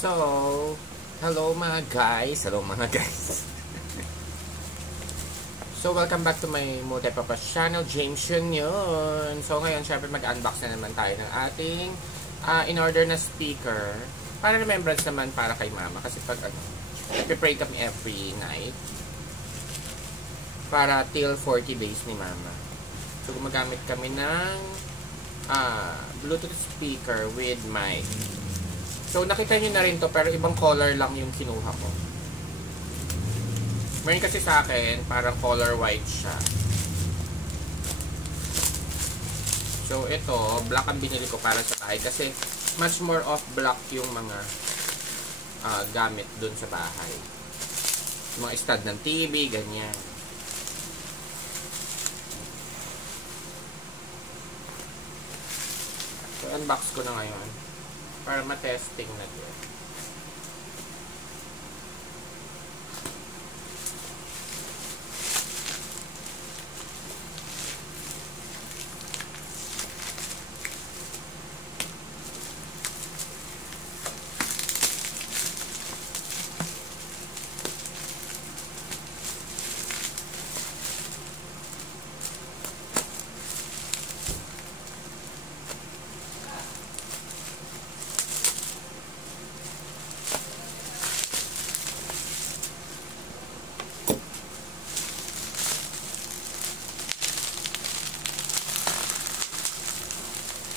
So, hello mga guys. So, welcome back to my multi-purpose channel, James yun. So, ngayon, syempre mag-unbox na naman tayo ng ating in-order na speaker. Para remembrance naman para kay mama. Kasi pag pray kami every night. Para till 40 days ni mama. So, gumagamit kami ng Bluetooth speaker with mic. So, nakita nyo na rin to, pero ibang color lang yung kinuha ko. Meron kasi sa akin, parang color white siya. So, ito, black ang binili ko para sa bahay. Kasi, much more of black yung mga gamit dun sa bahay. Mga stud ng TV, ganyan. So, unbox ko na ngayon. Para ma-testing na din.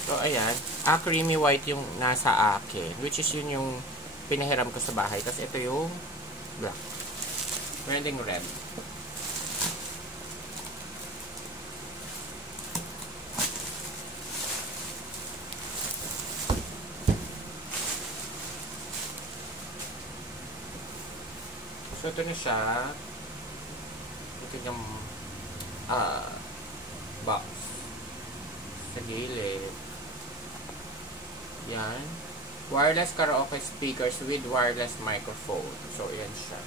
So, ayan. Creamy white yung nasa akin. Which is yun yung pinahiram ko sa bahay. Tapos, ito yung black. Meron ding red. So, ito na siya. Ito yung box. Sa gilid. Yan. Wireless karaoke speakers with wireless microphone. So, yan siya.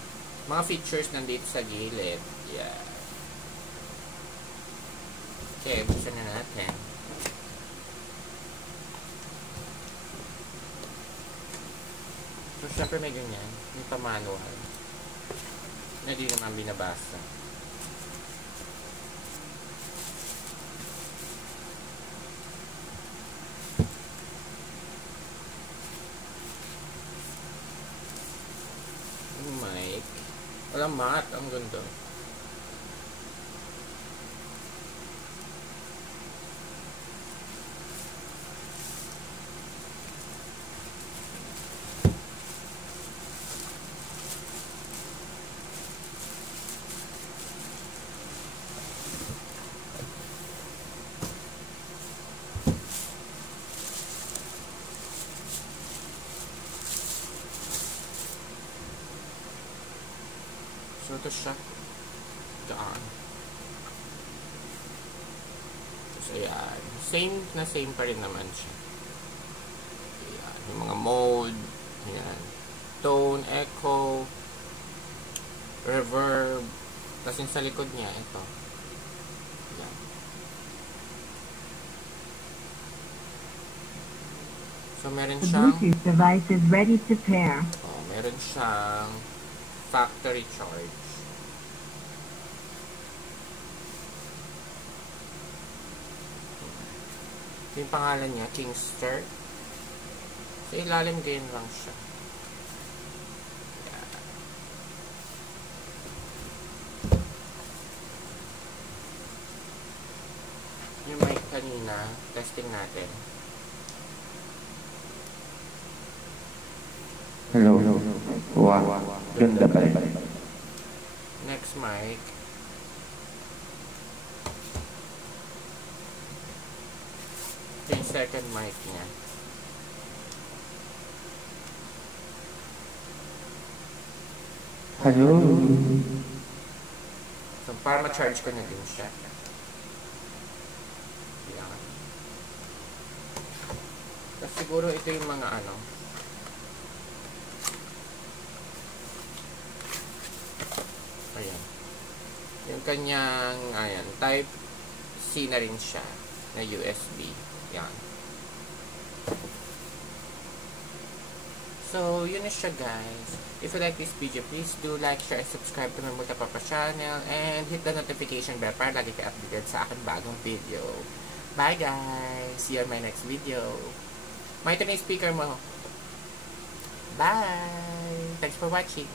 Mga features nandito sa gilid. Yan. Okay, buksan na natin. So, syempre may ganyan. Yung pamanual. Na di naman binabasa. Mic. Walang mat. Ang ganda. So, ito siya. Daan. Tapos, ayan. Same pa rin naman siya. Ayan. Yung mga mode. Ayan. Tone, echo, reverb. Tapos yung sa likod niya, ito. Ayan. So, meron siyang Bluetooth device is ready to pair. meron siyang factory charge. Yung pangalan niya, Kingster. Sa ilalim ganyan lang siya. Yeah. Yung mic kanina, testing natin. Hello. Wow. Ganda pa rin. Next mic. Yung second mic niya. Hello. So, para ma-charge ko na din siya. Yan. Tapos siguro ito yung mga ayan. Yung kanyang, ayan, type C na rin siya na USB. Yan. So, So, yun na siya guys. If you like this video, please do like, share, and subscribe to my Multipapa channel and hit the notification bell para lagi kayo updated sa aking bagong video. Bye guys! See you on my next video. May ito na yung speaker mo. Bye! Thanks for watching.